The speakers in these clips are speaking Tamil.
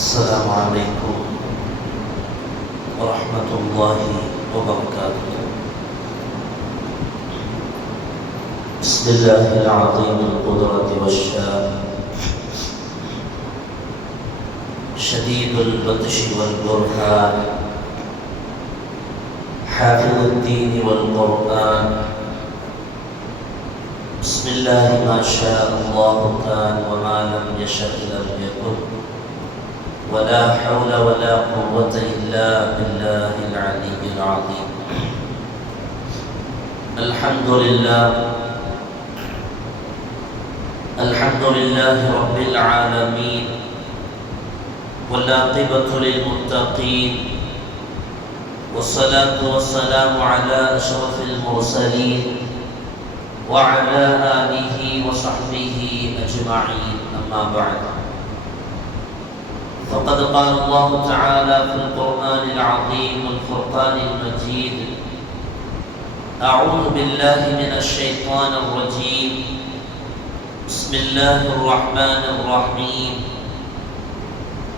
السلام عليكم ورحمة الله وبركاته. بسم الله العظيم القدرة والشان، شديد البطش والبرهان، حافظ الدين والقرآن. بسم الله ما شاء الله كان وما لم يشأ لم يكن، ولا حول ولا قوة إلا بالله العلي العظيم. الحمد لله رب العالمين، والعاقبة للمتقين، والصلاة والسلام على أشرف المرسلين وعلى آله وصحبه أجمعين. أما بعد، فقد قال الله تعالى في القرآن العظيم والفرقان المجيد: أعوذ بالله من الشيطان الرجيم، بسم الله الرحمن الرحيم.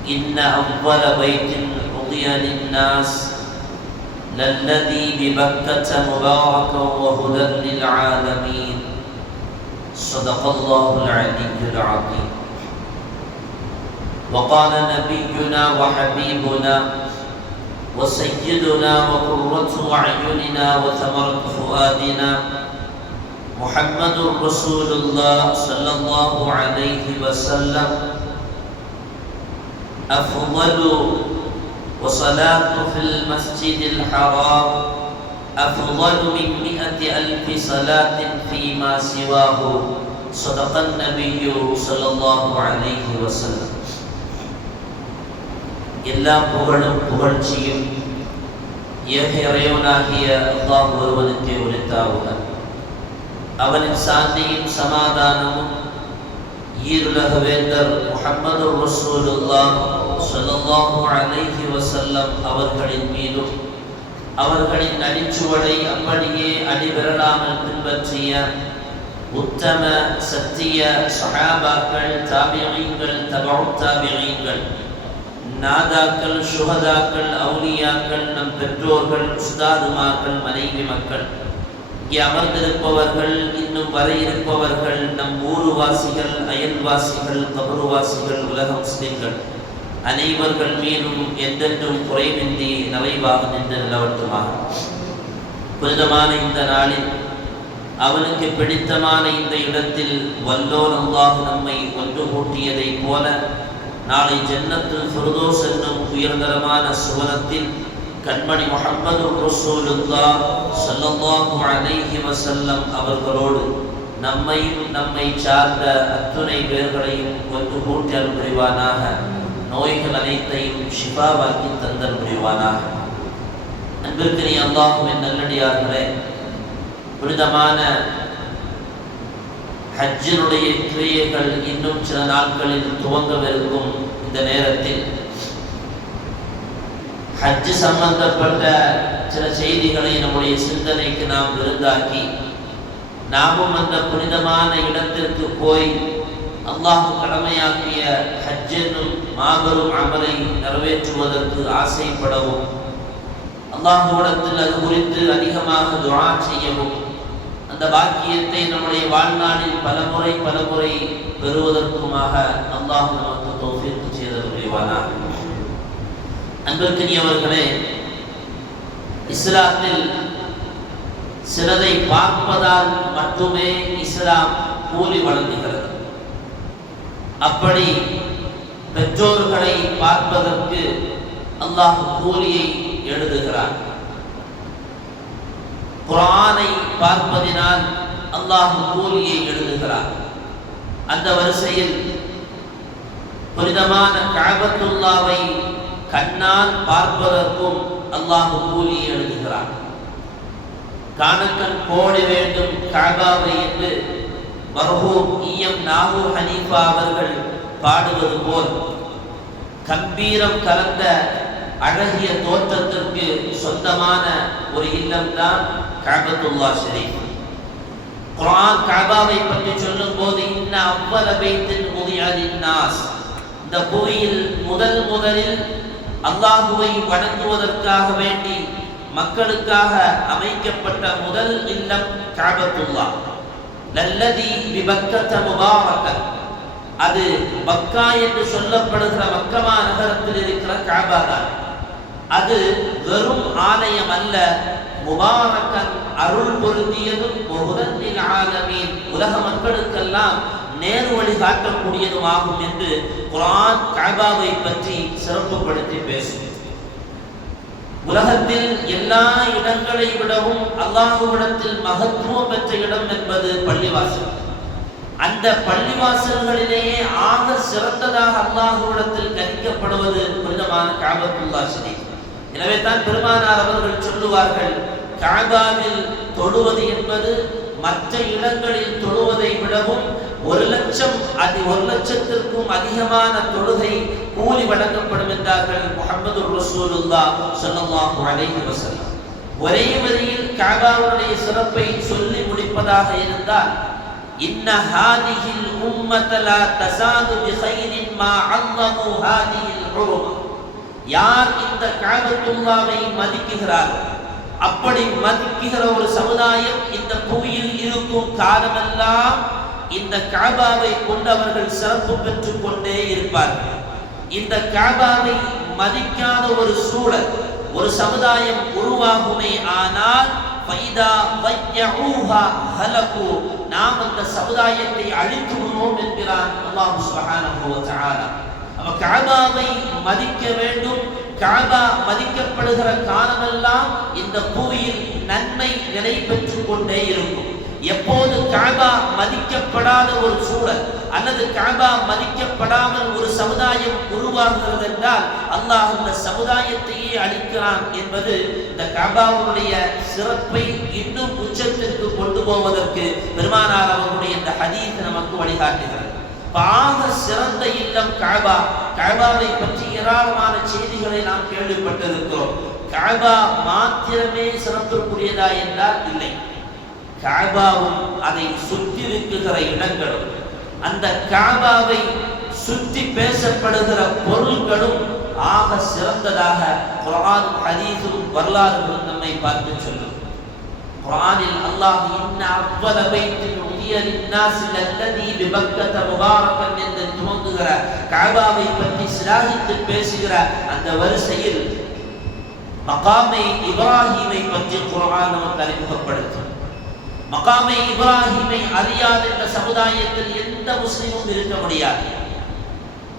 إن أول بيت وضع للناس للذي ببكة مباركا وهدى للعالمين. صدق الله العلي العظيم. وقال نبينا وحبيبنا وسيدنا وقرة أعيننا وثمرة فؤادنا محمد رسول الله صلى الله عليه وسلم: أفضل وصلاة في المسجد الحرام أفضل من 100,000 صلاة فيما سواه. صدق النبي صلى الله عليه وسلم. எல்லா புகழும் புகழ்ச்சியும் ஏக இறைவனாகிய அல்லாஹ் ஒருவனுக்கே உரித்தாவுக. அவனின் சாந்தியும் சமாதானமும் ஈருலக வேந்தர் முஹம்மது ரசூலுல்லாஹ் ஸல்லல்லாஹு அலைஹி வஸல்லம் அவர்களின் மீதும், அவர்களின் அடிச்சுவடை அப்படியே அடிவிரலாமல் பின்பற்றிய உத்தம சத்திய சஹாபாக்கள், தாபிஈன்கள், தபஉத் தாபிஈன்கள், நாதாக்கள், சுஹதாக்கள், அவுலியாக்கள், நம் பெற்றோர்கள், உஸ்தாதுமார்கள், மனைவி மக்கள், இங்கே அமர்ந்திருப்பவர்கள், இன்னும் வர இருப்பவர்கள், நம் ஊருவாசிகள், அயல்வாசிகள், கபருவாசிகள், உலக முஸ்லிம்கள் அனைவர்கள் மீதும் என்றென்றும் குறைவின்றி நிறைவாக நின்று நிலவட்டுமாக. புனிதமான இந்த நாளில், அவனுக்கு பிடித்தமான இந்த இடத்தில் வல்லோன் அல்லாஹ் நம்மை ஒன்று கூட்டியதை போல நாளை ஜன்னத்துல் ஃபிர்தௌஸ் என்னும் உயர்தரமான சுவனத்தில் கண்மணி முஹம்மது ரசூலுல்லாஹ் ஸல்லல்லாஹு அலைஹி வஸல்லம் அவர்களோடு நம்மையும் நம்மை சார்ந்த அத்துணை பேர்களையும் ஒன்று கூட்டி அருள் புரிவானாக. நோய்கள் அனைத்தையும் ஷிஃபாவாக்கி தந்தல் புரிவானாக. அன்பிற்கினிய அல்லாஹ்வின் நல்லடியார்களே, புனிதமான ஹஜ்ஜினுடைய கிரியைகள் இன்னும் சில நாட்களில் துவங்கவிருக்கும் இந்த நேரத்தில் ஹஜ் சம்பந்தப்பட்ட சில செய்திகளை நம்முடைய சிந்தனைக்கு நாம் விருந்தாக்கி, நாமும் அந்த புனிதமான இடத்திற்கு போய் அல்லாஹ் கடமையாக்கிய ஹஜ் என்னும் மாபெரும் அமலை நிறைவேற்றுவதற்கு ஆசைப்படவும், அல்லாஹ்விடத்தில் அது குறித்து அதிகமாக துஆ செய்யவும், அந்த பாக்கியத்தை நம்முடைய வாழ்நாளில் பலமுறை பெறுவதற்குமாக அல்லாஹ் நமக்கு தௌஃபீக் செய்தல் புரிவானாக. அன்பிற்கினியவர்களே, இஸ்லாத்தில் சிலதை பார்ப்பதால் மட்டுமே இஸ்லாம் கூலி வழங்குகிறது. அப்படி பெற்றோர்களை பார்ப்பதற்கு அல்லாஹ் கூலியை எழுதுகிறான். குர்ஆனை பார்ப்பதினால் அல்லாஹ் கூலியை எழுதுகிறார். அந்த வரிசையில் புனிதமான கஅபத்துல்லாவை கண்ணால் பார்ப்பதற்கும் அல்லாஹ் கூலியை எழுதுகிறார். காணக்கண் கோட வேண்டும் கஅபாவை என்று மர்ஹூம் இஎம் நாகூர் ஹனீஃபா அவர்கள் பாடுவது போல் கம்பீரம் கலந்த அழகிய தோற்றத்திற்கு சொந்தமான ஒரு இல்லம்தான் கஅபத்துல்லாஹ் ஷரீஃப். குர்ஆன் கஅபாவை பற்றி சொல்லும் போது இன்ன அவ்வல பைத்தின் உதிஅ லின்னாஸ், இந்த புவியில் முதலில் அல்லாஹுவை வணங்குவதற்காக வேண்டி மக்களுக்காக அமைக்கப்பட்ட முதல் இல்லம் கஅபத்துல்லாஹ். லல்லதி பிபக்கத முபாரக்கன், அது மக்கா என்று சொல்லப்படுகிற மக்கமா நகரத்தில் இருக்கிற கஅபா தான். அது வெறும் ஆலயம் அல்ல, முபாரக்கன் அருள் பொருந்தியதும், முஹ்தன்னில் ஆலமீன் உலக மக்களுக்கெல்லாம் நேர் வழி காட்டக்கூடியதுமாகும் என்று குர்ஆன் கஅபாவை பற்றி சிறப்புப்படுத்தி பேசும். உலகத்தில் எல்லா இடங்களை விடவும் அல்லாஹ்விடத்தில் மகத்துவம் பெற்ற இடம் என்பது பள்ளிவாசல். அந்த பள்ளிவாசல்களிலேயே ஆக சிறந்ததாக அல்லாஹ்விடத்தில் கணிக்கப்படுவது புனிதமான கஅபத்துல்லாஹ் ஷரீஃப். எனவே தான் பெருமானார் அவர்கள் சொல்லுவார்கள், கஅபாவில் தொழுவது என்பது மற்ற இடங்களில் தொழுவதை விடவும் 1,00,000த்திற்கும் அதிகமான தொழுகை கூலி வழங்கப்படும் என்றார்கள் முஹம்மது ரசூலுல்லாஹ் ஸல்லல்லாஹு அலைஹி வஸல்லம். ஒரே வரியில் கஅபாவுடைய சிறப்பை சொல்லி முடிப்பதாக இருந்தால், இன்ன ஹாதிஹில் உம்மத லா தஸாது பிகைரின் மா அல்லமு ஹாதிஹில் உரும. யார் இந்த கஅபத்துல்லாஹ்வை மதிக்குகிறார்கள், அப்படி மதிக்குகிற ஒரு சமுதாயம் இந்த புவியில் இருக்கும் காலமெல்லாம் இந்த கஅபாவை கொண்டு அவர்கள் சிறப்பு பெற்றுக் கொண்டே இருப்பார்கள். இந்த கஅபாவை மதிக்காத ஒரு சூழல், ஒரு சமுதாயம் உருவாகுமே ஆனால் ஃபைதா வய்யஊஹா ஹலகு, நாம் அந்த சமுதாயத்தை அழித்து விடுவோம் என்கிறான் அல்லாஹ் சுப்ஹானஹு வ தஆலா. அப்ப கஅபாவை மதிக்க வேண்டும். கஅபா மதிக்கப்படுகிற காலமெல்லாம் இந்த புவியில் நன்மை நிலை பெற்றுக் கொண்டே இருக்கும். எப்போது கஅபா மதிக்கப்படாத ஒரு சூழல் அல்லது கஅபா மதிக்கப்படாமல் ஒரு சமுதாயம் உருவாகிறது என்றால் அல்லாஹ் அந்த சமுதாயத்தையே அழிக்கிறான் என்பது இந்த கஅபாவுடைய சிறப்பை இன்னும் உச்சத்திற்கு கொண்டு போவதற்கு பெருமானார் அவர்களுடைய இந்த ஹதீஸ் நமக்கு வழிகாட்டுகிறது. ஆக சிறந்த இல்லம் கஅபா. கஅபாவை பற்றி ஏராளமான செய்திகளை நாம் கேள்விப்பட்டிருக்கிறோம். கஅபா மாத்திரமே சிறப்பிற்குரியதா என்றால் இல்லை. கஅபாவும் அதை சுற்றி இருக்குகிற இடங்களும், அந்த கஅபாவை சுற்றி பேசப்படுகிற பொருள்களும் ஆக சிறந்ததாக குர்ஆன் ஹதீஸும் வரலாறுகளும் நம்மை பார்த்து சொல்லும். குர்ஆனில் அல்லாஹ் இன்ன அவ்வல பைத்தின் உதிய லின்னாஸி லல்லதி பிபக்கத முபாரக்கன் என்று துவங்குகிற கஅபாவை பற்றி சிலாகித்து பேசுகிற அந்த வரிசையில் மகாமே இப்ராஹீமை பற்றி குர்ஆன் நமக்கு அறிமுகப்படுத்தும். மகாமே இப்ராஹீமை அறியாத இந்த சமுதாயத்தில் எந்த முஸ்லிமும் இருக்க முடியாது.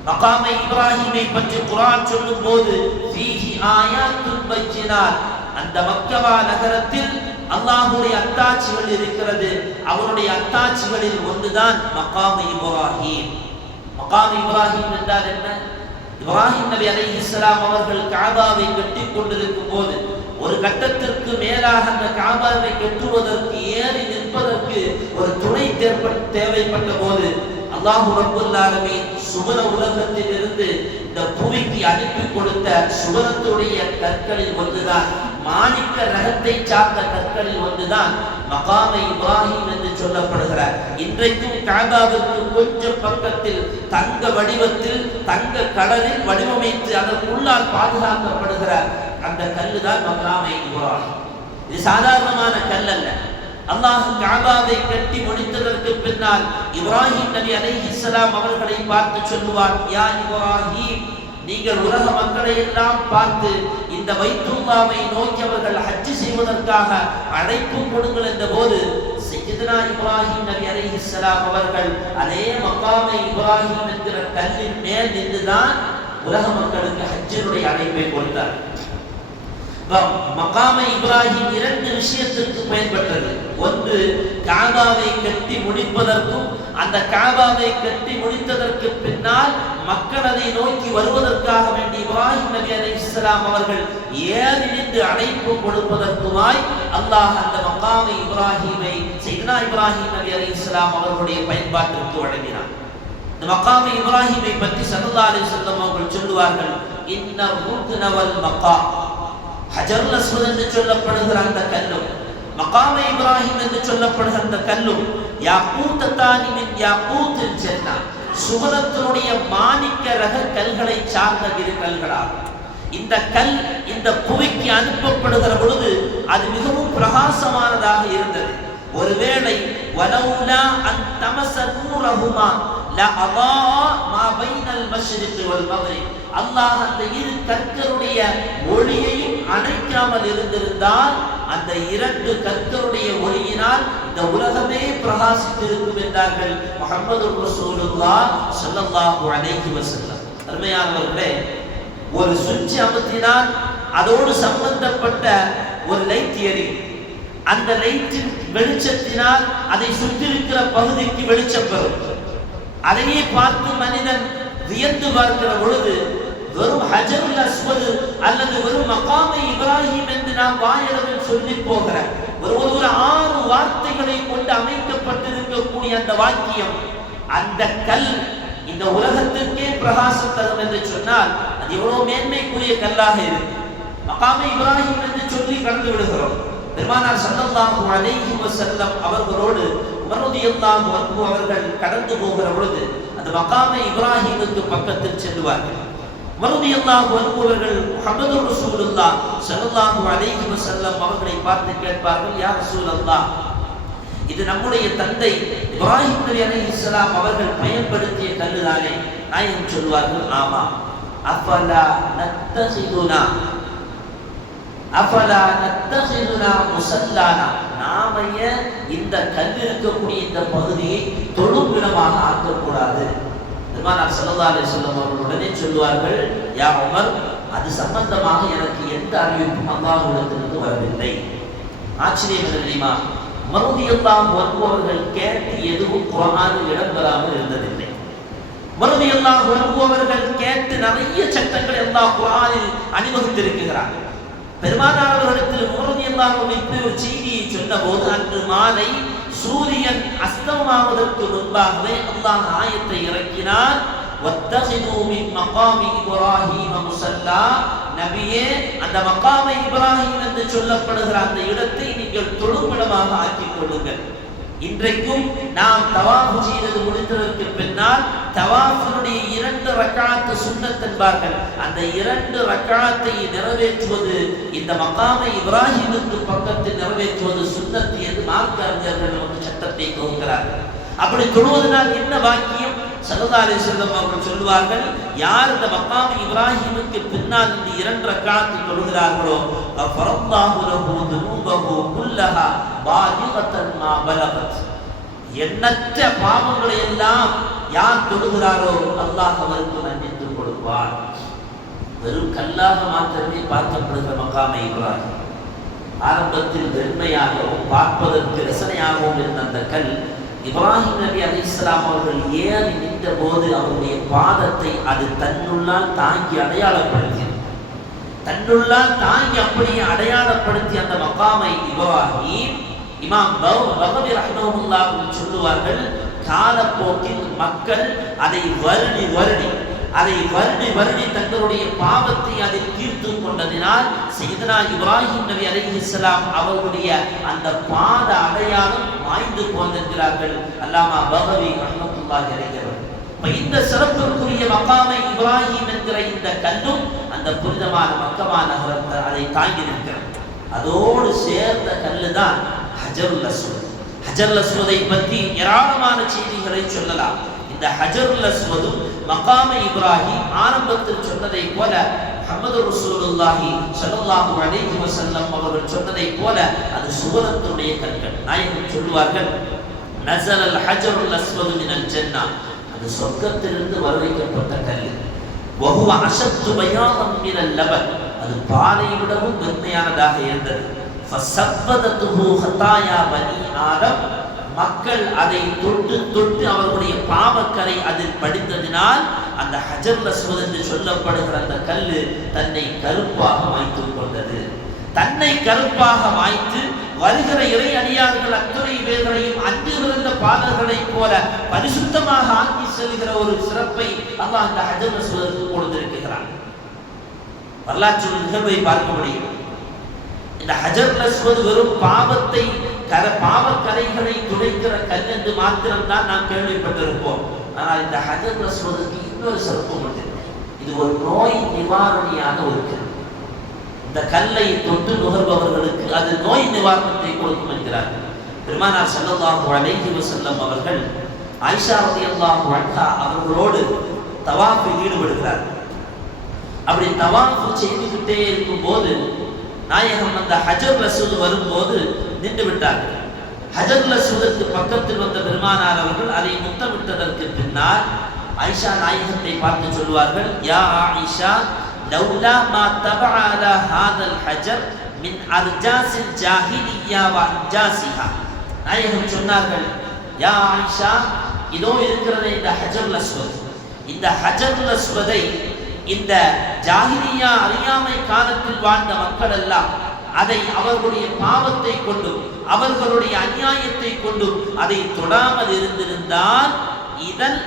மகாமே இப்ராஹீமை பற்றி குர்ஆன் சொல்லும் போது ஃபீஹி ஆயாத்துன் பையினாத், அந்த மக்கா நகரத்தில் அல்லாஹ்வுடைய அத்தாட்சிகள் இருக்கிறது. அவருடைய அத்தாட்சிகளில் ஒன்றுதான் மகாமே இப்ராஹீம். மகாமே இப்ராஹீம் என்றால் என்ன? இப்ராஹிம் நபி அலைஹிஸ்ஸலாம் அவர்கள் கஅபாவை கட்டிக் கொண்டிருக்கும் போது ஒரு கட்டத்திற்கு மேலாக அந்த கஅபாவை கட்டுவதற்கு ஏறி நிற்பதற்கு ஒரு துணை தேவைப்பட்ட போது அல்லாஹ் ரப்பல் ஆலமீன் சுபன உலகத்தில் இருந்து இந்த புவிக்கு அனுப்பி கொடுத்த சுபனத்துடைய கற்களில் ஒன்றுதான், மாணிக்க ரகத்தை சார்ந்த கற்களில் ஒன்றுதான் மகாமே இப்ராஹீம் என்று சொல்லப்படுகிற, இன்றைக்கும் கஅபாவுக்கு கொஞ்சம் பக்கத்தில் தங்க வடிவத்தில் தங்க கடலில் வடிவமைத்து அதற்குள்ளால் பாதுகாக்கப்படுகிற அந்த கல்லு தான் மகாமே இப்ராஹீம். இது சாதாரணமான கல் அல்ல. அல்லாஹ் கஅபாவை கட்டி முடித்ததற்கு பின்னால் இப்ராஹிம் நபி அலைஹிஸ்ஸலாம் அவர்களை பார்த்து சொல்லுவார், யா இப்ராஹீம், நீங்கள் உலக மக்களை எல்லாம் பார்த்து இந்த பைத்துல்லாவை நோக்கி அவர்கள் ஹஜ் செய்வதற்காக அழைப்பு கொடுங்கள் என்ற போது சையதுனா இப்ராஹிம் நபி அலைஹிஸ்ஸலாம் அவர்கள் அதே மகாமே இப்ராஹீம் என்கிற கல்லின் மேல் நின்றுதான் உலக மக்களுக்கு ஹஜ்ஜினுடைய அழைப்பை கொடுத்தார். மகாமே இப்ராஹிம் இரண்டு விஷயத்திற்கு பயன்பட்டது. ஒன்று, கஅபாவை கட்டி முடிப்பதற்கும் அந்த கஅபாவை கட்டி முடித்ததற்கு பின்னால் மக்கள் அதை நோக்கி வருவதற்காக வேண்டி இப்ராஹிம் நபி அலைஹிஸ்ஸலாம் அவர்கள் ஏறி நின்று அழைப்பு கொடுப்பதற்குமாய் அல்லாஹ் அந்த மகாமே இப்ராஹீமை சையதுனா இப்ராஹிம் நபி அலைஹிஸ்ஸலாம் அவர்களுடைய பயன்பாட்டிற்கு வழங்கினார். இந்த மகாமே இப்ராஹீமை பற்றி ஸல்லல்லாஹு அலைஹி வஸல்லம் அவர்கள் சொல்லுவார்கள், இன்ன ருக்ன வல் மகாம், ஹஜருல் அஸ்வத் என்று சொல்லப்படுகிற அந்த கல்லும் மகாமே இப்ராஹீம் என்று சொல்லப்படுகிற அந்த கல்லும் யாக்கூத்தத்தானி மின் யாக்கூத்தில் ஜன்னா, சுவனத்தினுடைய மாணிக்க ரக கல்களை சார்ந்த இரு கல்களாகும். இந்த கல் இந்த புவிக்கு அனுப்பப்படுகிற பொழுது அது மிகவும் பிரகாசமானதாக இருந்தது. ஒருவேளை வலவுலா அன் தமஸ நூரஹுமா லஅதா மா பைனல் மஷ்ரிக் வல் மக்ரிப், அல்லாஹ் அந்த இரு கற்களுடைய ஒளியையும் அணைக்காமல் இருந்திருந்தால் அந்த இரண்டு கற்களுடைய ஒளியினால் இந்த உலகமே பிரகாசித்திருக்கும் என்றார்கள் முஹம்மது ரசூலுல்லாஹ் ஸல்லல்லாஹு அலைஹி வஸல்லம். அருமையானவர்களே, ஒரு சுவிட்ச் அமர்த்தினால் அதோடு சம்பந்தப்பட்ட ஒரு லைட் எரியும். அந்த லைட்டின் வெளிச்சத்தினால் அதை சுற்றிருக்கிற பகுதிக்கு வெளிச்சம் பெறும். அதையே பார்த்து மனிதன் வியந்து பார்க்கிற பொழுது வெறும் ஹஜருல் அஸ்வத் அல்லது வெறும் மகாமை இப்ராஹிம் என்று நாம் வாயளவில் சொல்லி போகிற ஒரு 6 வார்த்தைகளை கொண்டு அமைக்கப்பட்டிருக்கக்கூடிய அந்த வாக்கியம், அந்த கல் இந்த உலகத்திற்கே பிரகாசம் தரும் என்று சொன்னால் அது எவ்வளவு மேன்மைக்குரிய கல்லாக இருக்கு. மகாமை இப்ராஹிம் என்று சொல்லி கடந்து விடுகிறோம். பெருமானார் ஸல்லல்லாஹு அலைஹி வஸல்லம் அவர்களோடு உமர் ரலியல்லாஹு அன்ஹு அவர்கள் கடந்து போகிற பொழுது அந்த மகாமை இப்ராஹிமுக்கு பக்கத்தில் செல்வார்கள். உமர் ரலியல்லாஹு அன்ஹு அவர்கள் முஹம்மது ரசூலுல்லாஹ் ஸல்லல்லாஹு அலைஹி வஸல்லம் அவர்களை பார்த்து கேட்பார்கள், யா ரசூலல்லாஹ், இது நம்முடைய தந்தை இப்ராஹிம் நபி அலைஹிஸ்ஸலாம் அவர்கள் பயன்படுத்திய கல்லுதானே? நாயகம் சொல்வார்கள், ஆமா. அஃபலா நத்தஹிதுனா முஸல்லானா, நாம இந்த கல் இருக்கக்கூடிய இந்த பகுதியை தொழுமிடமாக ஆக்கக்கூடாது? பெருமானார் ஸல்லல்லாஹு அலைஹி வஸல்லம் அவர்கள் உடனே சொல்வார்கள், யா உமர், அது சம்பந்தமாக எனக்கு எந்த அறிவிப்பும் அல்லாஹ்விடத்திலிருந்து வரவில்லை. ஆச்சரியம் என்ன தெரியுமா? உமர் ரலியல்லாஹு அன்ஹு அவர்கள் கேட்டு எதுவும் குர்ஆனில் இடம்பெறாமல் இருந்ததில்லை. உமர் ரலியல்லாஹு அன்ஹு அவர்கள் கேட்டு நிறைய சட்டங்களை அல்லாஹ் குர்ஆனில் அணிவகுத்திருக்கிறார். பெருமானார் அவர்களிடத்தில் உமர் ரலியல்லாஹு அன்ஹு இப்படி ஒரு செய்தியை சொன்னபோது அன்று மாலை சூரியன் அஸ்தமமாவதற்கு முன்பாகவே அல்லாஹ் ஆயத்தை இறக்கினார், வத்தகிது மின் மகாமி இப்ராஹீம முஸல்லா. நபியே, அந்த மகாமை இப்ராஹிம் என்று சொல்லப்படுகிற அந்த இடத்தை நீங்கள் தொழுமிடமாக ஆக்கிக் கொள்ளுங்கள். இன்றைக்கும் நாம் தவாஃப் செய்து முடித்ததற்கு பின்னால் தவாஃபினுடைய 2 ரக்அத் சுன்னத் என்பார்கள். அந்த 2 ரக்அத்தை நிறைவேற்றுவது, இந்த மகாமை இப்ராஹிமுக்கு பக்கத்தில் நிறைவேற்றுவது சுன்னத் என்று மார்க்க அறிஞர்கள் நமக்கு சட்டத்தை கொடுக்கிறார்கள். அப்படி தொழுவதனால் என்ன வாக்கியம்? ஸல்லல்லாஹு அலைஹி வஸல்லம் அவர்கள் சொல்வார்கள், யார் இந்த மகாமை இப்ராஹிமுக்கு பின்னால் இந்த 2 ரக்அத் தொழுகிறார்களோ ஃபரல்லாஹு லஹு துனூபஹு குல்லஹா பாலிகத்தன் மா பலகத், எண்ணற்ற பாவங்களை எல்லாம் யார் தொழுகிறாரோ அல்லாஹ் அவருக்கு மன்னித்து கொடுப்பார். வெறும் கல்லாக மாத்திரமே பார்க்கப்படுகிற மகாமை இப்ராஹிம், ஆரம்பத்தில் வெண்மையாகவும் பார்ப்பதற்கு ரசனையாகவும் இருந்த அந்த கல், இப்ராஹிம் நபி அலைஹிஸ்ஸலாம் அவர்கள் ஏறி நின்ற போது அவருடைய பாதத்தை அது தன்னுள்ளால் தாங்கி அடையாளப்படுத்தியது. தன்னுள்ளால் தாங்கி அப்படியே அடையாளப்படுத்திய அந்த மகாமை இப்ராஹிம், இமாம் பகவி ரஹ்மத்துல்லாஹ் சொல்லுவார்கள், காலப்போக்கில் மக்கள் அதை வருடி வருடி தங்களுடைய பாவத்தை அதில் தீர்த்து கொண்டதினால் சையதுனா இப்ராஹிம் நபி அலைஹிஸ்ஸலாம் அவர்களுடைய அந்த பாத அடையாளம் மாய்ந்து போந்திருக்கிறார்கள். அல்லாமா பகவி ரஹ்மத்துல்லாஹி அலைஹி. இந்த சிறப்புக்குரிய மகாமை இப்ராஹிம் என்கிற இந்த கல்லும் அந்த புனிதமான மக்கமா நகரத்தை அதை தாங்கி நிற்கிறது. அதோடு சேர்ந்த கல்லு தான் ஹஜருல் அஸ்வத். ஹஜருல் அஸ்வதை பற்றி ஏராளமான செய்திகளை சொல்லலாம். இந்த ஹஜருல் அஸ்வதும் மகாமை இப்ராஹிம் ஆரம்பத்தில் சொன்னதை போல முஹம்மது ரசூலுல்லாஹி ஸல்லல்லாஹு அலைஹி வஸல்லம் அவர்கள் சொன்னதை போல அது சுவனத்துடைய கற்கள். நாயகம் சொல்வார்கள், நஸலல் ஹஜருல் அஸ்வது மினல் ஜன்னah, அது சொர்க்கத்திலிருந்து வரவைக்கப்பட்ட கல். வஹுவ அஷத்து பயாதம் மினல் லபன், அது பாலை விடவும் வெண்மையானதாக இருந்தது. ஃபஸப்பததுஹு ஹதாயா பனி ஆதம், மக்கள் அதை தொட்டு தொட்டு அவர்களுடைய பாவக்கரை அதில் படித்ததினால் அந்த ஹஜருல் அஸ்வத் என்று சொல்லப்படுகிற அந்த கல்லு தன்னை கருப்பாக மாய்த்துக் கொண்டது. தன்னை கருப்பாக மாய்த்து வருகிற இறை அடியார்கள் அத்துணை பேர்களையும் அஞ்சுகிற பாதர்களை போல பரிசுத்தமாக ஆக்கி செல்கிற ஒரு சிறப்பை அல்லாஹ் அந்த ஹஜருல் அஸ்வதுக்கு கொடுத்திருக்கிறான். வரலாற்று நிகழ்வை பார்க்க முடியும். இந்த ஹஜருல் அஸ்வத் வெறும் பாவக்கரைகளை துடைக்கிற கல் என்று மாத்திரம்தான் நாம் கேள்விப்பட்டிருப்போம். ஆனால் இந்த ஹஜர் அஸ்வதுக்கு இன்னொரு சிறப்பு உண்டு. இது ஒரு நோய் நிவாரணியான ஒரு கல். இந்த கல்லை தொட்டு நுகர்பவர்களுக்கு அது நோய் நிவாரணத்தை கொடுக்கும் என்கிறார்கள். பெருமானார் ஸல்லல்லாஹு அலைஹி வஸல்லம் அவர்கள் ஆயிஷா ரலியல்லாஹு அன்ஹா அவர்களோடு தவாஃபில் ஈடுபடுகிறார்கள். அப்படி தவாஃப் செய்துகிட்டே இருக்கும்போது நாயகம் அந்த ஹஜர் அஸ்வத் வரும்போது நின்று விட்டார்கள். ஹஜர் அஸ்வதுக்கு பக்கத்தில் வந்த பெருமானார் அவர்கள் அதை முத்தமிட்டதற்கு பின்னால் ஆயிஷா நாயகத்தை பார்த்து சொல்வார்கள், யா ஆயிஷா லவ்லா மா தபஅ அலா ஹாதல் ஹஜர் மின் அர்ஜாஸில் ஜாஹிலிய்யா வ அன்ஜாஸிஹா. நாயகம் சொன்னார்கள், யா ஆயிஷா, இதோ இருக்கிறது இந்த ஹஜர் அஸ்வத். இந்த ஹஜர் அஸ்வதை இந்த ஜாஹிலியா அறியாமை காலத்தில் வாழ்ந்த மக்கள் எல்லாம் அதை அவர்களுடைய பாவத்தை கொண்டும் அவர்களுடைய அநியாயத்தை கொண்டும் அதை தொடாமல் இருந்திருந்தால் இதன்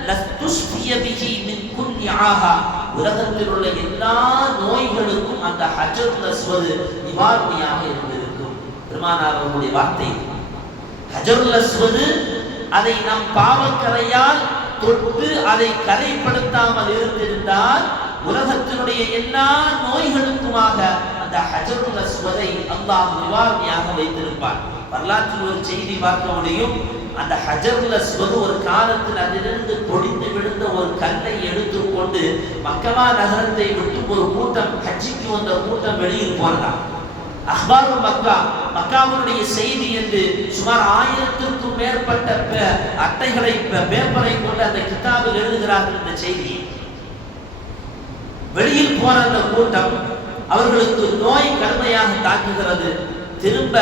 உலகத்தில் உள்ள எல்லா நோய்களுக்கும் அந்த ஹஜர் அஸ்வத் நிவாரணியாக இருந்திருக்கும். பெருமானார் அவர்களுடைய வார்த்தை. ஹஜர் அஸ்வத் அதை நம் பாவக்கரையால் தொட்டு அதை கரைப்படுத்தாமல் இருந்திருந்தால் உலகத்தினுடைய எல்லா நோய்களுக்குமாக அந்த ஹஜருல் அஸ்வதை அல்லாஹ் நிவாரணியாக வைத்திருப்பார். வரலாற்றில் ஒரு செய்தி பார்க்க முடியும். அந்த ஹஜருல் அஸ்வத் ஒரு காலத்தில் அதிலிருந்து பொடிந்து விழுந்த ஒரு கல்லை எடுத்துக்கொண்டு மக்கமா நகரத்தை விட்டு ஒரு கூட்டம், ஹஜ்ஜிக்கு வந்த கூட்டம் வெளியில் போனதாம். அஹ்பாருல் மக்கா, மக்காவுடைய செய்தி என்று சுமார் 1000க்கும் மேற்பட்ட அட்டைகளை பேப்பரை கொண்டு அந்த கிதாபில் எழுதுகிறார்கள் இந்த செய்தியை. வெளியில் போன அந்த கூட்டம் அவர்களுக்கு நோய் கடுமையாக தாக்குகிறது. திரும்ப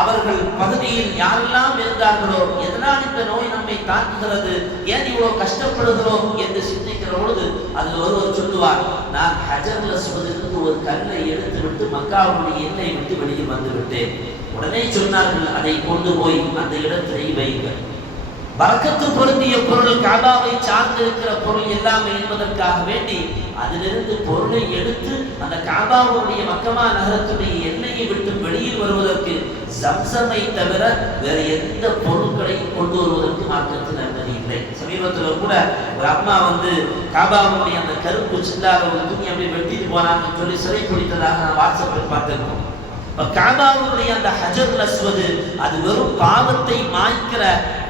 அவர்கள் பகுதியில் யாரெல்லாம் இருந்தார்களோ, எதனால் இந்த நோய் நம்மை தாக்குகிறது, ஏன் இவ்வளவு கஷ்டப்படுகிறோம் என்று சிந்திக்கிற பொழுது அதில் ஒருவர் சொல்லுவார், நான் ஹஜர் அஸ்வதிலிருந்து ஒரு கல்லை எடுத்து விட்டு மக்காவுடைய எல்லை விட்டு வெளியில் வந்து விட்டேன். உடனே சொன்னார்கள், அதை கொண்டு போய் அந்த இடத்திலே வைங்கள். பரக்கத்து பொருந்திய பொருள், காபாவை சார்ந்திருக்கிற பொருள் எல்லாமே என்பதற்காக வேண்டி அதிலிருந்து பொருளை எடுத்து அந்த காபாவுடைய மக்கமா நகரத்துடைய எல்லையை விட்டு வெளியில் வருவதற்கு ஜம்சமை தவிர வேற எந்த பொருட்களையும் கொண்டு வருவதற்கு மார்க்கத்தில் அனுமதி இல்லை. சமீபத்தில் கூட ஒரு அம்மா காபாவுடைய அந்த கருப்பு சில்லார ஒரு துணி அப்படியே வெட்டிட்டு போனாங்கன்னு சொல்லி சிறை பிடித்ததாக நான் வாட்ஸ்அப்பில் பார்த்திருக்கோம். காபாவுடைய அந்த ஹஜர் அஸ்வத் அது வெறும் பாவத்தை மாய்க்கிற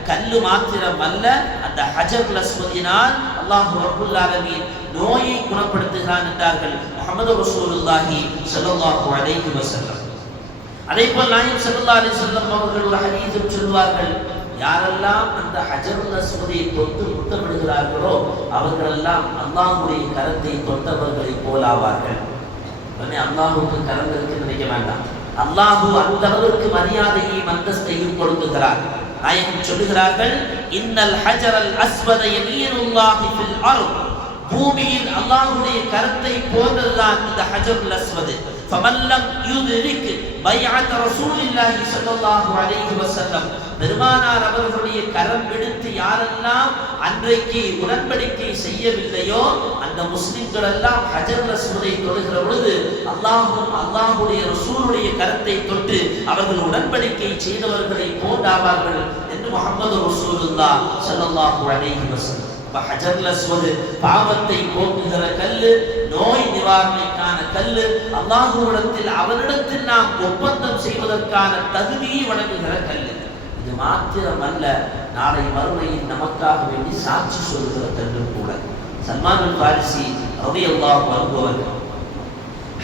கல்லு மாத்திரம் அல்ல, அந்த ஹஜர் அஸ்வதினால் அல்லாஹ் ரப்புல் ஆலமீன் நோயை குணப்படுத்துகிறான் என்றார்கள் முஹம்மது ரசூலுல்லாஹி ஸல்லல்லாஹு அலைஹி வஸல்லம். அதேபோல் நாயகம் ஸல்லல்லாஹு அலைஹி வஸல்லம் அவர்கள் ஒரு ஹதீஸில் சொல்வார்கள், யாரெல்லாம் அந்த ஹஜர் அஸ்வதை தொட்டு முத்தமிடுகிறார்களோ அவர்களெல்லாம் அல்லாஹ்வுடைய கரத்தை தொட்டவர்களை போலாவார்கள். உடனே அல்லாஹ்வுக்கு கரம் இருக்குன்னு நினைக்க வேண்டாம். அல்லாஹ் அந்த அளவுக்கு மரியாதையும் அந்தஸ்தையும் கொடுக்குகிறார். நாயகம் சொல்லுகிறார்கள், இன்னல் ஹஜரல் அஸ்வத யமீனுல்லாஹி ஃபில் அர்த், பூமியில் அல்லாஹ்வுடைய கரத்தை போன்றதுதான் இந்த ஹஜருல் அஸ்வத். ஃபமன் லம் யுத்ரிக் பைஅத் ரசூலில்லாஹி ஸல்லல்லாஹு அலைஹி வஸல்லம், பெருமானார் அவர்களுடைய கரம் பிடித்து யாரெல்லாம் அன்றைக்கு உடன்படிக்கை செய்யவில்லையோ அந்த முஸ்லிம்கள் எல்லாம் ஹஜருல் அஸ்வதை தொடுகிற பொழுது அல்லாஹ்வுடைய ரசூலுடைய கரத்தை தொட்டு அவர்கள் உடன்படிக்கை செய்தவர்களை போன்றாவார்கள் என்று முஹம்மது ரசூலுல்லாஹ் ஸல்லல்லாஹு அலைஹி வஸல்லம். ஹஜருல் அஸ்வத் பாவத்தை போக்குகிற கல்லு, நோய் நிவாரணைக்கான கல்லு, அல்லாஹ்விடத்தில் அவனிடத்தில் நாம் ஒப்பந்தம் செய்வதற்கான தகுதியை வழங்குகிற கல்லு. இது மாத்திரமல்ல, நாளை மறுமையில் நமக்காக வேண்டி சாட்சி சொல்லுகிற கல்லு கூட. சல்மான் அல் ஃபாரிசி ரலியல்லாஹு அன்ஹு அவர்கள்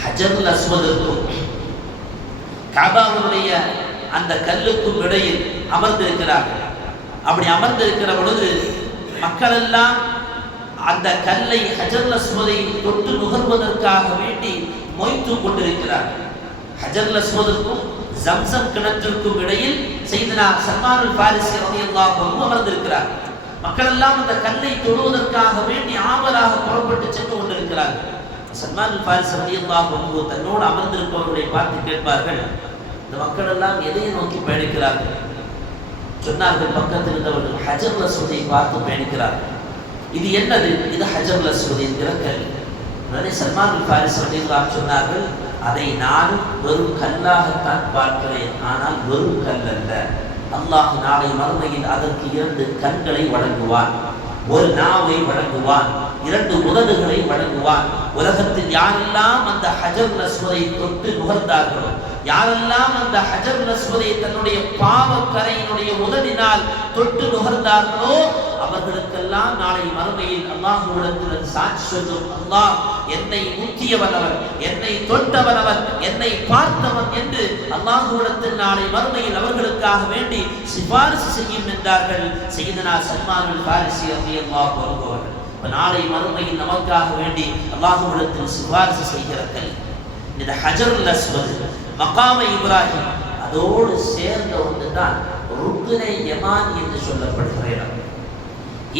ஹஜருல் அஸ்வதுக்கும் காபாவுடைய அந்த கல்லுக்கும் இடையில் அமர்ந்திருக்கிறார்கள். அப்படி அமர்ந்திருக்கிற பொழுது மக்கள் எல்லாம் அந்த கல்லை ஹஜருல் அஸ்வதை தொட்டு நுகர்வதற்காக வேண்டி மொய்த்து கொண்டிருக்கிறார்கள். ஹஜருல் அஸ்வதுக்கும் ஜம்சம் கிணற்றிற்கும் இடையில் சையதுனா சல்மான் அல் ஃபாரிசி ரலியல்லாஹு அன்ஹு அமர்ந்திருக்கிறார். மக்கள் எல்லாம் அந்த கல்லை தொடுவதற்காக வேண்டி ஆவலாக புறப்பட்டு சென்று கொண்டிருக்கிறார்கள். சல்மான் அல் ஃபாரிசி ரலியல்லாஹு அன்ஹு தன்னோடு அமர்ந்திருப்பவர்களை பார்த்து கேட்பார்கள், இந்த மக்கள் எல்லாம் எதை நோக்கி பயணிக்கிறார்கள்? சொன்னார்கள், பக்கத்தில் இருந்தவர்கள் ஹஜருல் அஸ்வதை பார்த்து பயணிக்கிறார்கள். இது என்னது? இது ஹஜருல் அஸ்வத் என்கிற கல். உடனே சல்மான் அல் ஃபாரிசி ரலியல்லாஹு அன்ஹு சொன்னார்கள், அதை நான் வெறும் கல்லாகத்தான் பார்க்கிறேன், ஆனால் வெறும் கல் அல்ல. அல்லாஹ் நாளை மறுமையில் அதற்கு 2 கண்களை வழங்குவான். ஒரு நாவை வழங்குவான், 2 உதடுகளை வழங்குவான். உலகத்தில் யாரெல்லாம் அந்த ஹஜருல் அஸ்வதை தொட்டு நுகர்ந்தார்களோ, யாரெல்லாம் அந்த ஹஜருல் அஸ்வதை தன்னுடைய பாவக்கரையினுடைய உதடினால் தொட்டு நுகர்ந்தார்களோ, அவர்களுக்கெல்லாம் நாளை மறுமையில் அல்லாஹ்விடத்தில் சாட்சி சொல்லும், அல்லாஹ் என்னை முக்கியவன் அவன், என்னை தொட்டவன் அவன், என்னை பார்த்தவன் என்று அல்லாஹ்விடத்தில் நாளை மறுமையில் அவர்களுக்காக வேண்டி சிபாரிசு செய்யும் என்றார்கள் சையதுனா சல்மானுல் ஃபாரிஸி ரலியல்லாஹு அன்ஹு அவர்கள். நாளை மறுமையில் நமக்காக வேண்டி அல்லாஹ்விடத்தில் சிபாரிசு செய்கிறார்கள். இந்த ஹஜருல் அஸ்வத், மகாம இப்ராஹிம், அதோடு சேர்ந்த ஒன்றுதான் ருக்னே யமானி என்று சொல்லப்படுகிற இடம்.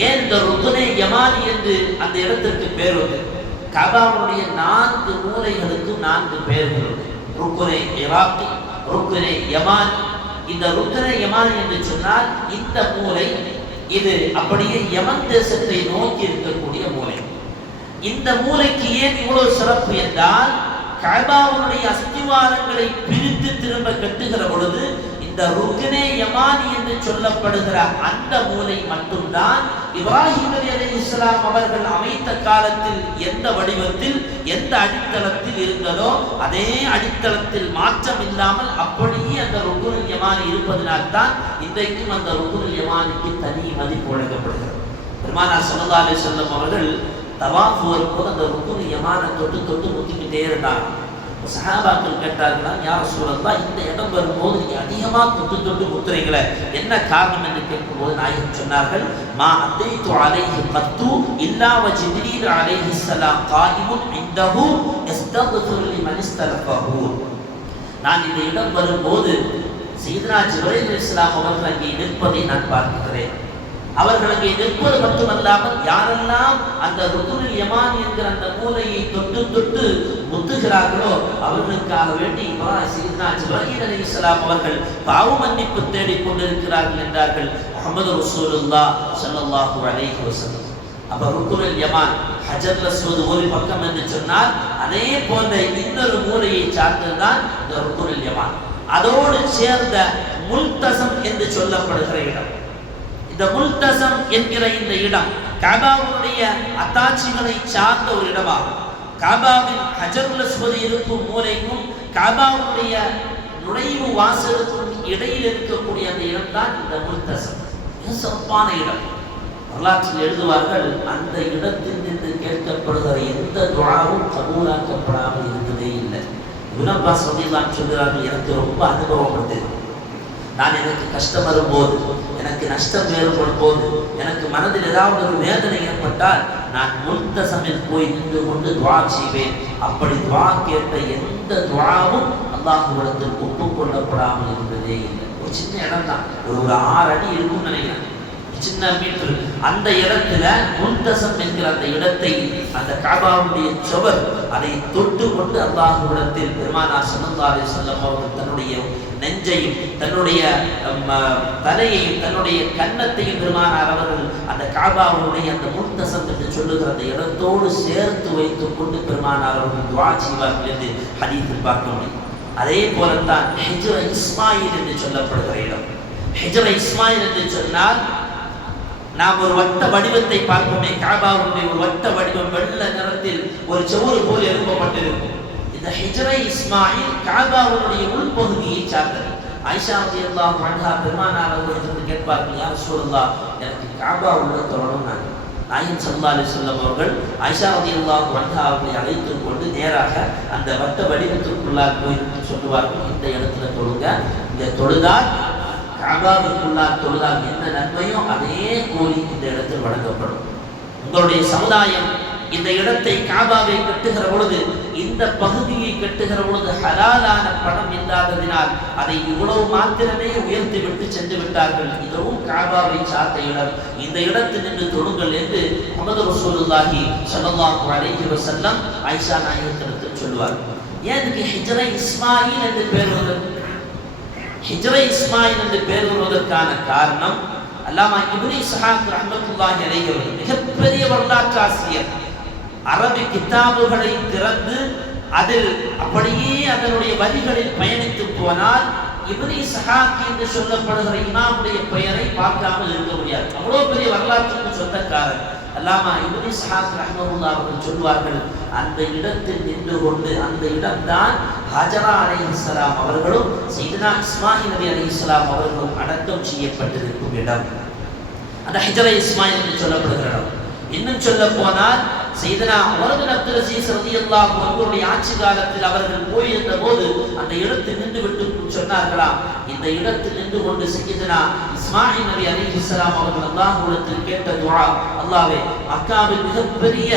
ஏன் இந்த ருக்னே யமானி என்று அந்த இடத்திற்கு பேர் உண்டு? கஅபாவுடைய 4 மூலைகளுக்கு 4 பெயர்கள் உண்டு. ருக்னே இராக்கி, ருக்னே யமானி. இந்த ருக்னே யமானி என்று சொன்னால் இந்த மூலை, இது அப்படியே யமன் தேசத்தை நோக்கி இருக்கக்கூடிய மூலை. இந்த மூலைக்கு ஏன் இவ்வளவு சிறப்பு என்றால், கஅபாவுடைய அஸ்திவாரங்களை பிரித்து திரும்ப கட்டுகிற பொழுது இந்த ருக்னே யமானி என்று சொல்லப்படுகிற அந்த மூலை மட்டும்தான் இப்ராஹிம் அலைஹிஸ்ஸலாம் அவர்கள் அமைத்த காலத்தில் எந்த வடிவத்தில், எந்த அடித்தளத்தில் இருந்ததோ அதே அடித்தளத்தில் மாற்றம் இல்லாமல் அப்படியே அந்த ருக்னுல் யமானி இருப்பதனால் தான் இன்றைக்கும் அந்த ருக்னுல் யமானிக்கு தனி மதிப்பு வழங்கப்படுகிறது. பெருமானார் ஸல்லல்லாஹு அலைஹி வஸல்லம் அவர்கள் தவாஃப் வரும்போது அந்த ருக்னுல் யமானை தொட்டு தொட்டு முத்திக்கிட்டே இருந்தாங்க. சஹாபாக்கள் கேட்டார்களா, யா ரசூலல்லாஹ், இந்த இடம் வரும்போது நீங்க அதிகமா தொட்டு தொட்டு முத்துறீங்களே, என்ன காரணம் என்று கேட்கும்போது நாயகம் சொன்னார்கள், மா அத்தைது அலைஹி கத்து இல்லா வ ஜிப்ரீல் அலைஹிஸ்ஸலாம் காயிமுன் இன்தஹு யஸ்தக்ஃபிரு லிமன் இஸ்தலஃபஹு. நான் இந்த இடம் வரும்போது சையதுனா ஜிப்ரீல் அலைஹிஸ்ஸலாம் அவர்கள் அங்கே நிற்பதை நான் பார்க்கிறேன். அவர்கள் அங்கே நிற்பது மட்டுமல்லாமல் யாரெல்லாம் அந்த ருக்னுல் யமானி என்கிற அந்த மூலையை தொட்டு தொட்டு முத்துகிறார்களோ அவர்களுக்காக வேண்டி சையதுனா ஜிப்ரீல் அலைஹிஸ்ஸலாம் அவர்கள் பாவ மன்னிப்பு தேடிக் கொண்டிருக்கிறார்கள் என்றார்கள் முஹம்மது ரசூலுல்லாஹ் ஸல்லல்லாஹு அலைஹி வஸல்லம். அப்ப ருக்னுல் யமான், ஹஜருல் அஸ்வத் ஒரு பக்கம் என்று சொன்னால், அதே போன்ற இன்னொரு மூலையை சார்ந்ததுதான் இந்த ருக்னுல் யமான். அதோடு சேர்ந்த முல்தஸம் என்று சொல்லப்படுகிற இடம். இந்த முல்தஸம் என்கிற இந்த இடம் கஅபாவுடைய அத்தாட்சிகளை சார்ந்த ஒரு இடமாகும். கஅபாவின் ஹஜருல் அஸ்வத் இருக்கும் மூலைக்கும் கஅபாவுடைய நுழைவு வாசலுக்கும் இடையில் இருக்கக்கூடிய அந்த இடம் தான் இந்த முல்தஸம். மிக சிறப்பான இடம். வரலாற்றில் எழுதுவார்கள், அந்த இடத்தில் நின்று கேட்கப்படுகிற எந்த துஆவும் கபூலாக்கப்படாமல் இருந்ததே இல்லை. இப்னு அப்பாஸ் ரலியல்லாஹு அன்ஹு சொல்கிறார்கள், எனக்கு ரொம்ப அனுபவம் உண்டு. நான் எனக்கு கஷ்டம் வரும்போது, எனக்கு நஷ்டம் ஏற்படும் போது, எனக்கு மனதில் ஏதாவது ஒரு வேதனை ஏற்பட்டால் நான் முல்தஸமில் போய் நின்று கொண்டு துஆ செய்வேன். அப்படி துஆ கேட்ட எந்த துஆவும் அல்லாஹ்விடத்தில் ஒப்புக்கொள்ளப்படாமல் இருந்ததே இல்லை. ஒரு சின்ன இடம் தான், ஒரு 6 அடி இருக்கும்னு நினைக்கிறேன், சின்ன மீட்டர். அந்த இடத்துல முல்தஸம் என்கிற அந்த இடத்தை, அந்த கஅபாவுடைய சுவர், அதை தொட்டு கொண்டு அல்லாஹ்விடத்தில் பெருமானார் ஸல்லல்லாஹு அலைஹி வஸல்லம் அவர்கள் தன்னுடைய நெஞ்சையும் தன்னுடைய தலையையும் தன்னுடைய கன்னத்தையும் பெருமானார் அவர்கள் அந்த கஅபாவுடைய அந்த முல்தஸம் என்று சொல்லுகிற அந்த இடத்தோடு சேர்த்து வைத்துக் கொண்டு பெருமானார் அவர்கள் துஆ செய்வார்கள் என்று ஹதீஸில் பார்க்க முடியும். அதே போலத்தான் ஹிஜ்ர இஸ்மாயில் என்று சொல்லப்படுகிற இடம். ஹிஜ்ர இஸ்மாயில் என்று சொன்னால், நாம் ஒரு வட்ட வடிவத்தை பார்ப்போமே, கஅபாவுடைய ஒரு வட்ட வடிவம் வெள்ளை நிறத்தில் ஒரு செவுரு போல் எழுப்பப்பட்டிருக்கும். இந்த ஹிஜ்ர இஸ்மாயில் கஅபாவுடைய உள்பகுதியை சார்ந்தது. ஆயிஷா ரலியல்லாஹு அன்ஹா பெருமானார் அவர்களிடம் கேட்பார்கள், யா ரசூலல்லாஹ், எனக்கு கஅபா உள்ள தொழணும். நாயகம் ஸல்லல்லாஹு அலைஹி வஸல்லம் அவர்கள் ஆயிஷா ரலியல்லாஹு அன்ஹா அவர்களை அழைத்துக் கொண்டு நேராக அந்த வட்ட வடிவத்திற்குள்ளாக போய் சொல்லுவார்கள், இந்த இடத்துல தொழுங்க, இந்த தொழுதால் கஅபாவுக்குள்ளாக தொழுதால் என்ன நன்மையோ அதே கூலி இந்த இடத்தில் வழங்கப்படும். உங்களுடைய சமுதாயம் இந்த இடத்தை கஅபாவை கட்டுகிற பொழுது, இந்த பகுதியை கட்டுகிற பொழுது ஹலாலான பணம் இல்லாததினால் அதை இவ்வளவு மாத்திரமே உயர்த்தி விட்டு சென்று விட்டார்கள். இதுவும் கஅபாவை சார்ந்த இடம், இந்த இடத்தில் நின்று தொழுங்கள் என்று முஹம்மது ரசூலுல்லாஹி ஸல்லல்லாஹு அலைஹி வஸல்லம் ஆயிஷா நாயகத்திற்கு சொல்வார். ஏன் இதுக்கு ஹிஜ்ர இஸ்மாயில் என்று பெயர் வந்தது? ஹிஜ்ர இஸ்மாயில் என்று பெயர் வருவதற்கான காரணம், அல்லாமா இப்னு இஸ்ஹாக் ரஹ்மத்துல்லாஹி அலைஹி அவர்கள் மிகப்பெரிய வரலாற்று ஆசிரியர். அரபி கிதாபுகளை திறந்து அதில் அப்படியே அதனுடைய வரிகளில் பயணித்து போனால் இப்னு இஸ்ஹாக் என்று சொல்லப்படுகிற இமாமுடைய பெயரை பார்க்காமல் இருக்க முடியாது. அவ்வளவு பெரிய வரலாற்றுக்கு சொந்தக்காரர் அல்லாமா இப்னு இஸ்ஹாக் ரஹ்மத்துல்லாஹி அவர்கள் சொல்வார்கள், அந்த இடத்தில் நின்று கொண்டு, அந்த இடம்தான் ஹஜரா அலைஹிஸ்ஸலாம் அவர்களும் சையதுனா இஸ்மாயில் நபி அலைஹிஸ்ஸலாம் அவர்களும் அடக்கம் செய்யப்பட்டிருக்கும் இடம். அந்த ஹஜரா இஸ்மாயில் என்று சொல்லப்படுகிற இடம். இன்னும் சொல்ல போனால் சையதுனா உமர் பின் அப்துல் அஸீஸ் ரலியல்லாஹு அன்ஹுவுடைய ஆட்சி காலத்தில் அவர்கள் போயிருந்த போது அந்த இடத்தில் நின்று விட்டு சொன்னார்களாம், இந்த இடத்தில் நின்று கொண்டு சையதுனா இஸ்மாயில் நபி அலைஹிஸ்ஸலாம் அவர்கள் அல்லாஹ்விடத்தில் கேட்ட துஆ, அல்லாஹ்வே மக்காவில் மிகப்பெரிய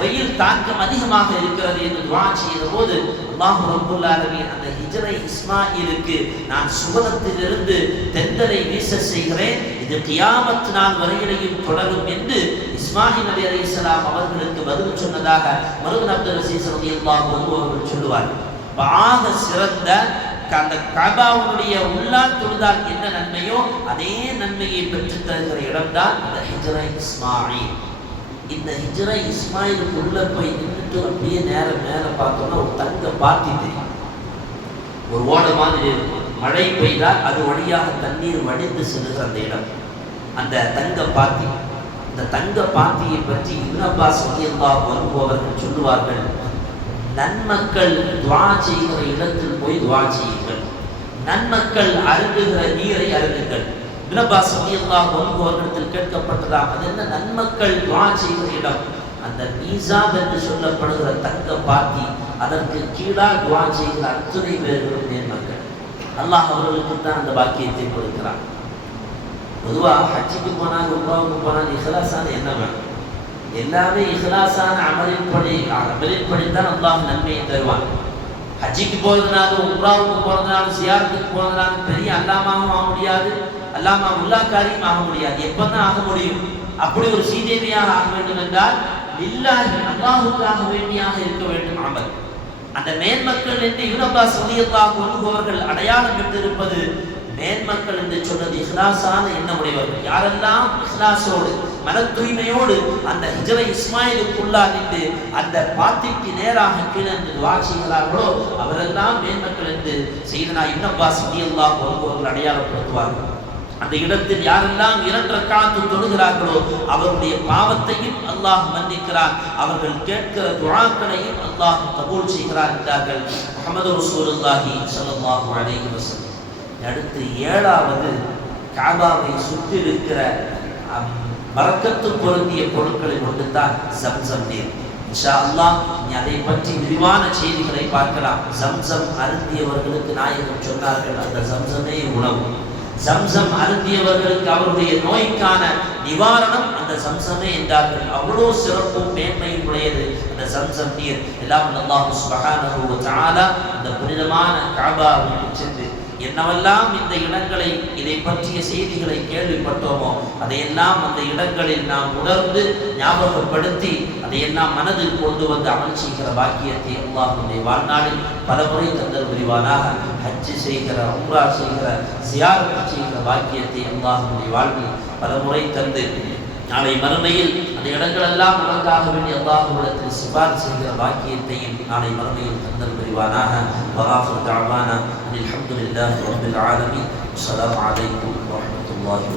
வெயில் தாக்கம் அதிகமாக இருக்கிறது என்று துஆ செய்த போது அல்லாஹ் ரப்பல் ஆலமீன் அந்த ஹிஜ்ரை இஸ்மாயிலுக்கு நான் சுவனத்திலிருந்து தென்றலை வீச செய்கிறேன், இது கியாமத் நாள் வரையிலையும் தொடரும் என்று இஸ்மாயில் நபி அலைஹிஸ்ஸலாம் அவர்களுக்கு பதில் சொன்னதாக உமர் பின் அப்துல் அஸீஸ் ரலியல்லாஹு அன்ஹு அவர்கள் சொல்லுவார்கள். ஆக சிறந்த அந்த கஅபாவுடைய உள்ளால் தொழுதால் என்ன நன்மையோ அதே நன்மையை பெற்று தருகிற இடம்தான் இந்த ஹிஜ்ரை இஸ்மாயில். இந்த ஹிஜ்ரை இஸ்மாயிலுக்கு உள்ள போய் நின்றுட்டு அப்படியே நேரம் மேல பார்த்தோம்னா ஒரு தங்க பாத்தி தெரியும். ஒரு ஓட மாதிரி இருக்கும். மழை பெய்தால் அது வழியாக தண்ணீர் வடிந்து செல்லுகிற அந்த இடம், அந்த தங்க பாத்தி. இந்த தங்க பாத்தியை பற்றி இப்னு அப்பாஸ் ரலியல்லாஹு அன்ஹு அவர்கள் சொல்லுவார்கள், நன்மக்கள் துஆ செய்கிற இடத்தில் போய் துஆ செய்யுங்கள், நன்மக்கள் அருந்துகிற நீரை அருந்துங்கள். இப்னு அப்பாஸ் ரலியல்லாஹு அன்ஹு அவர்களிடத்தில் கேட்கப்பட்டதாம், அது என்ன நன்மக்கள் துஆ செய்கிற இடம்? அந்த மீசான் என்று சொல்லப்படுகிற தங்க பாத்தி, அதற்கு கீழாக துஆ செய்கிற அத்துணை பேர்களும் நேர்மக்கள். அல்லாஹ் அவர்களுக்கு தான் அந்த பாக்கியத்தை கொடுக்கிறான். பொதுவாக ஹஜ்ஜுக்கு போனால் உம்ராவுக்கு போனால் இஹ்லாஸான என்ன வேணும்? எல்லாமே இஹ்லாஸான அமலின்படி தான் அல்லாஹ் நன்மையை தருவான். ஹஜ்ஜுக்கு போகிறதுனாலும் உம்ராவுக்கு போகிறதுனாலும் சியாரத்துக்கு போகிறதுனாலும் பெரிய அல்லாமாவும் ஆக முடியாது, அல்லாமா முல்லாக்காரியும் ஆக முடியாது. எப்பதான் ஆக முடியும்? அப்படி ஒரு சீதேவியாக ஆக வேண்டும் என்றால் லில்லாஹி அல்லாஹுக்காக வேண்டியாக இருக்க வேண்டும் அமல். அந்த மேன்மக்கள் என்று இப்னு அப்பாஸ் ரலியல்லாஹு அன்ஹு அவர்கள் அடையாளம் பெற்றிருப்பது, மேன்மக்கள் என்று சொன்னது இஹ்லாஸான எண்ணமுடையவர்கள். யாரெல்லாம் இஹ்லாஸோடு மன தூய்மையோடு அந்த ஹிஜ்ரை இஸ்மாயிலுக்குள்ளா நின்று அந்த பாத்திக்கு நேராக கீழே துஆ செய்கிறார்களோ அவரெல்லாம் மேன்மக்கள் என்று சையதுனா இப்னு அப்பாஸ் ரலியல்லாஹு அன்ஹு அவர்கள் அடையாளப்படுத்துவார்கள். அந்த இடத்தில் யாரெல்லாம் 2 ரக்காத்து தொழுகிறார்களோ அவருடைய பாவத்தையும் அல்லாஹ் மன்னிக்கிறான், அவர்கள் கேட்கிற துஆக்களையும் அல்லாஹ் கபூல் செய்கிறார் என்றார்கள் முஹம்மது ரசூலுல்லாஹி ஸல்லல்லாஹு அலைஹி வஸல்லம். அடுத்து 7வது கஅபாவை சுற்றி இருக்கிற பரக்கத்து பொருந்திய பொருட்களை கொண்டுதான் ஜம்சம் நீர். இன்ஷா அல்லாஹ் அதை பற்றி விரிவான செய்திகளை பார்க்கலாம். ஜம்சம் அருந்தியவர்களுக்கு நாயகம் சொன்னார்கள், அந்த ஜம்சமே உணவு. ஜம்சம் அருந்தியவர்களுக்கு அவருடைய நோய்க்கான நிவாரணம் அந்த ஜம்சமே என்றார்கள். அவ்வளோ சிறப்பும் மேன்மையும் உடையது அந்த ஜம்சம் நீர். எல்லாம் அல்லாஹ் சுப்ஹானஹு வ தஆலா அந்த புனிதமான கஅபாவுக்கு சென்று என்னவெல்லாம் இந்த இடங்களை இதை பற்றிய செய்திகளை கேள்விப்பட்டோமோ அதையெல்லாம் அந்த இடங்களில் நாம் உணர்ந்து ஞாபகப்படுத்தி அதையெல்லாம் மனதில் கொண்டு வந்து அமல் செய்கிற பாக்கியத்தை அல்லாஹ்வுடைய வாழ்நாளில் பல முறை தந்தல் புரிவானாக. ஹஜ் செய்கிற, உம்ரா செய்கிற, ஜியாரத் செய்கிற பாக்கியத்தை அல்லாஹ்வுடைய வாழ்வில் பல முறை தந்து நாளை மறுமையில் அந்த இடங்களெல்லாம் நமக்காக வேண்டி அல்லாஹ்விடத்தில் சிபார் செய்கிற பாக்கியத்தையும் நாளை மறுமையில் தந்தல் புரிவானாக. வஆஃபிரு தஅவானா அல்ஹம்துலில்லாஹி ரப்பில் ஆலமீன். அஸ்ஸலாமு அலைக்கும் வரஹ்மத்துல்லாஹி